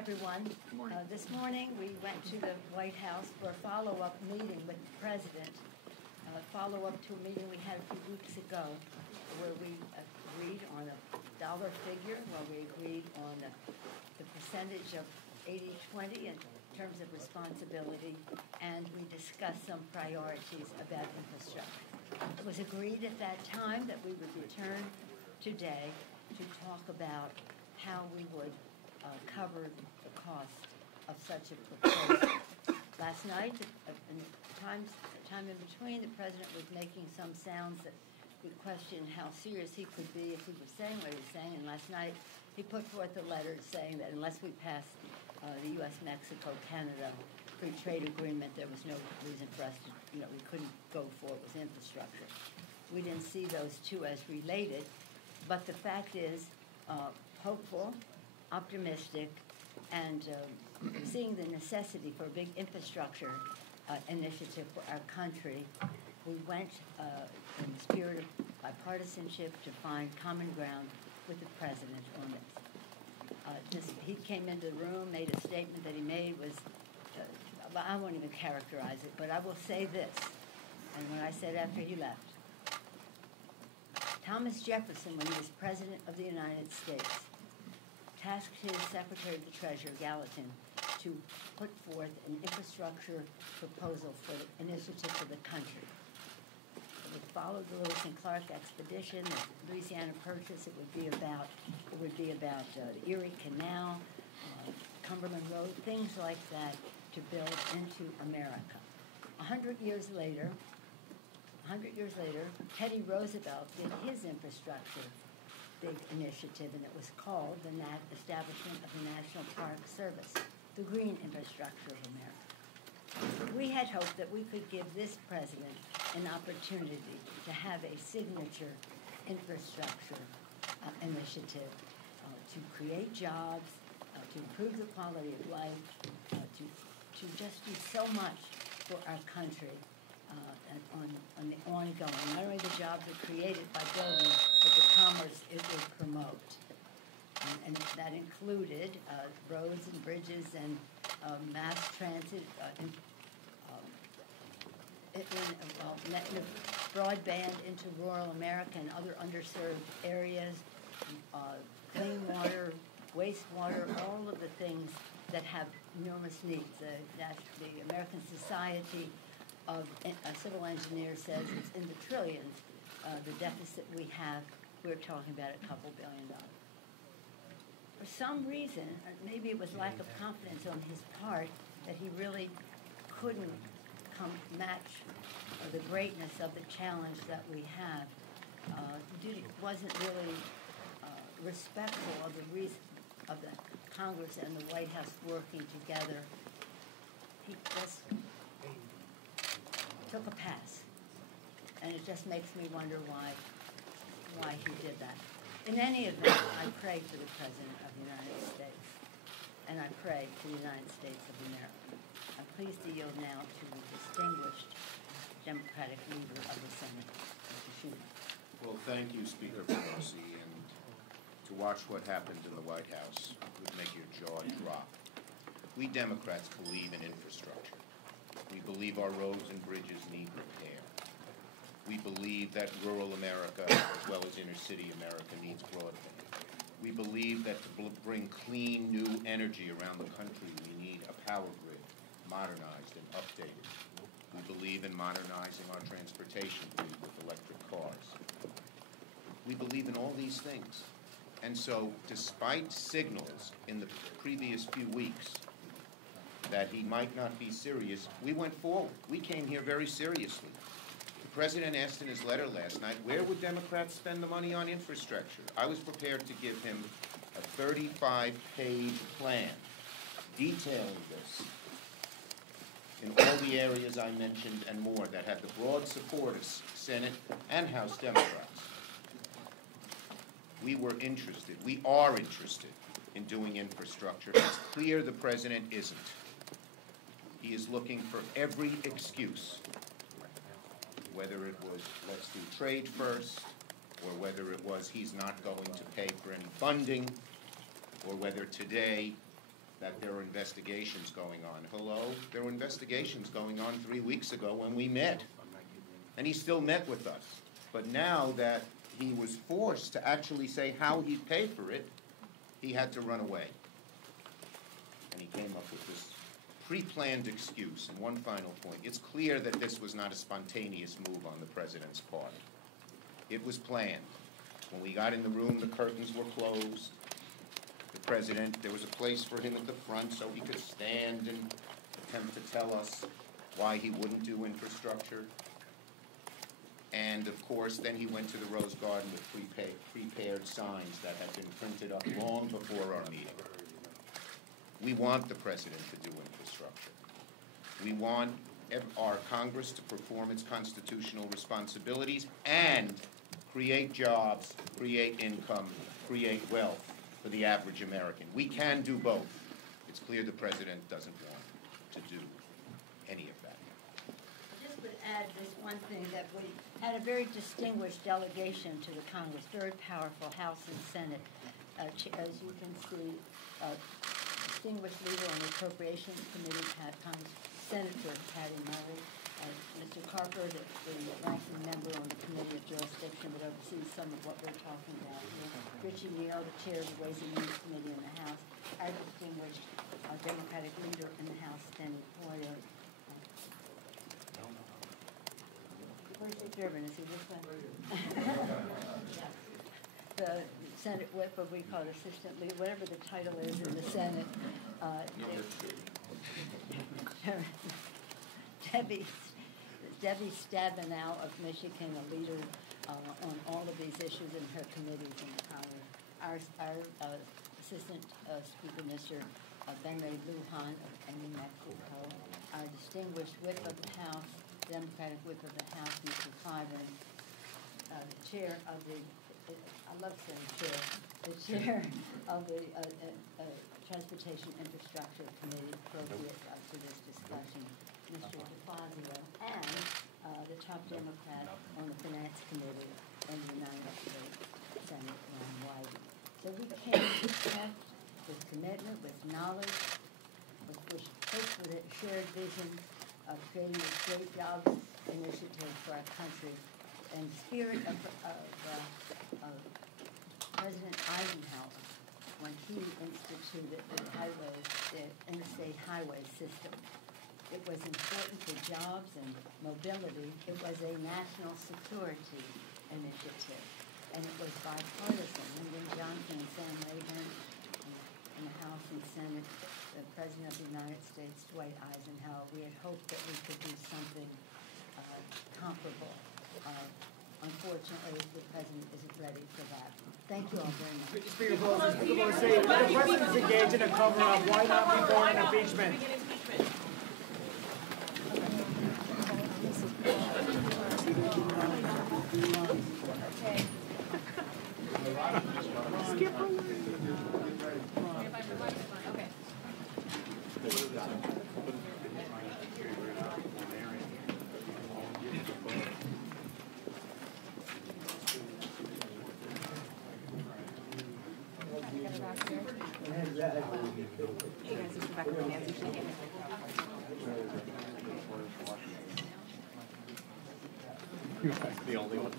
everyone. This morning we went to the White House for a follow-up meeting with the President, follow-up to a meeting we had a few weeks ago where we agreed on a dollar figure, where we agreed on the percentage of 80-20 in terms of responsibility, and we discussed some priorities about infrastructure. It was agreed at that time that we would return today to talk about how we would cover the cost of such a proposal. Last night, in the time in between, the President was making some sounds that we questioned how serious he could be if he was saying what he was saying, and last night he put forth a letter saying that unless we passed the U.S., Mexico, Canada free trade agreement, there was no reason for us to, we couldn't go forward with infrastructure. We didn't see those two as related, but the fact is, hopeful, optimistic, and seeing the necessity for a big infrastructure initiative for our country, we went in the spirit of bipartisanship to find common ground with the President on this. He came into the room, made a statement that he made was, I won't even characterize it, but I will say this, and what I said after he left. Thomas Jefferson, when he was President of the United States, tasked his Secretary of the Treasury, Gallatin, to put forth an infrastructure proposal for the initiative for the country. It would follow the Lewis and Clark expedition, the Louisiana Purchase. It would be about the Erie Canal, Cumberland Road, things like that to build into America. 100 years later, Teddy Roosevelt did his infrastructure big initiative, and it was called the Establishment of the National Park Service, the green infrastructure of America. We had hoped that we could give this president an opportunity to have a signature infrastructure initiative to create jobs, to improve the quality of life, to just do so much for our country on the ongoing. Not only the jobs are created by building, but the commerce it would promote. And that included roads and bridges and mass transit, broadband into rural America and other underserved areas, clean water, wastewater, all of the things that have enormous needs. The American Society of Civil Engineers says it's in the trillions. The deficit we have, we're talking about a couple $2 billion. For some reason, maybe it was lack of confidence on his part, that he really couldn't match the greatness of the challenge that we have. He wasn't really respectful of the reason of the Congress and the White House working together. He just took a pass, and it just makes me wonder why he did that. In any event, I pray for the President of the United States, and I pray for the United States of America. I'm pleased to yield now to the distinguished Democratic leader of the Senate, Mr. Schumer. Well, thank you, Speaker Pelosi, and to watch what happened in the White House would make your jaw drop. We Democrats believe in infrastructure. We believe our roads and bridges need repair. We believe that rural America, as well as inner city America, needs broadband. We believe that to bring clean, new energy around the country, we need a power grid, modernized and updated. We believe in modernizing our transportation fleet with electric cars. We believe in all these things. And so, despite signals in the previous few weeks that he might not be serious, we went forward. We came here very seriously. The President asked in his letter last night, where would Democrats spend the money on infrastructure? I was prepared to give him a 35-page plan detailing this in all the areas I mentioned and more that had the broad support of Senate and House Democrats. We were interested, we are interested in doing infrastructure. It's clear the President isn't. He is looking for every excuse, whether it was let's do trade first, or whether it was he's not going to pay for any funding, or whether today that there are investigations going on. Hello? There were investigations going on 3 weeks ago when we met. And he still met with us. But now that he was forced to actually say how he'd pay for it, he had to run away. And he came up with this pre-planned excuse. And one final point. It's clear that this was not a spontaneous move on the president's part. It was planned. When we got in the room, the curtains were closed. The president, there was a place for him at the front so he could stand and attempt to tell us why he wouldn't do infrastructure. And of course, then he went to the Rose Garden with prepared signs that had been printed up long before our meeting. We want the president to do infrastructure. We want our Congress to perform its constitutional responsibilities and create jobs, create income, create wealth for the average American. We can do both. It's clear the president doesn't want to do any of that. I just would add this one thing, that we had a very distinguished delegation to the Congress, very powerful House and Senate. As you can see, distinguished leader on the Appropriations Committee, Senator Patty Murray, Mr. Carper, the ranking member on the Committee of Jurisdiction that oversees some of what we're talking about here, Richie Neal, the chair of the Ways and Means Committee in the House, our distinguished Democratic leader in the House, Steny Hoyer. Where's your Durbin? Is he this way? The Senate Whip, what we call assistant leader, whatever the title is in the Senate. Debbie Stabenow of Michigan, a leader on all of these issues in her committees in the Congress. Our Assistant Speaker, Mr. Ben Ray Lujan of Amy Mexico. Our distinguished Whip of the House, Democratic Whip of the House, Mr. Clyburn. The chair of the, I love saying chair, the chair of the Transportation Infrastructure Committee, appropriate to this discussion, Mr. DeFazio, and the top Democrat on the Finance Committee in the United States Senate, Ron Wyden. So we came with commitment, with knowledge, with a shared vision of creating a great jobs initiative for our country, and the spirit of President Eisenhower when he instituted the interstate highway system. It was important for jobs and mobility. It was a national security initiative, and it was bipartisan. Lyndon Johnson and Sam Rayburn in the House and Senate, the President of the United States, Dwight Eisenhower, we had hoped that we could do something comparable. Unfortunately, the President isn't ready for that. Thank you all very much. Speaker Pelosi, the President's engaged in a cover-up. Why not move on an impeachment? Okay. The only one.